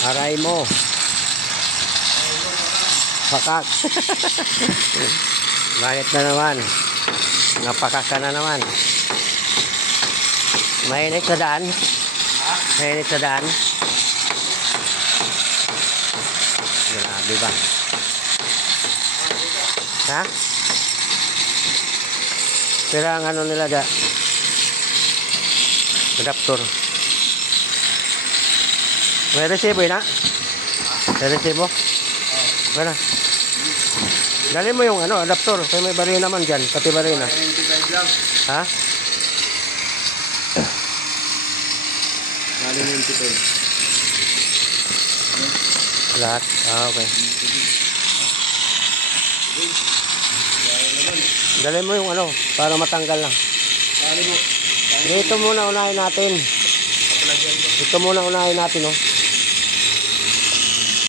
Aray mo. Pakak. Bakit na naman? Napakak ka na naman. Mainit sa daan? Mainit sa daan? Grabe ba? Ha? Pero ang ano nila da? Adapter. May resibo yun ha? May resibo? Ano? Dali mo yung ano, adapter. Kaya may bari naman dyan. Pati bari na. 95 lang. Ha? Dali 95. Lahat? Ah, okay. Dali mo yung ano, para matanggal lang. Dali mo. Dito muna unahin natin. Kapalagyan ko. Ito muna unahin natin, oh.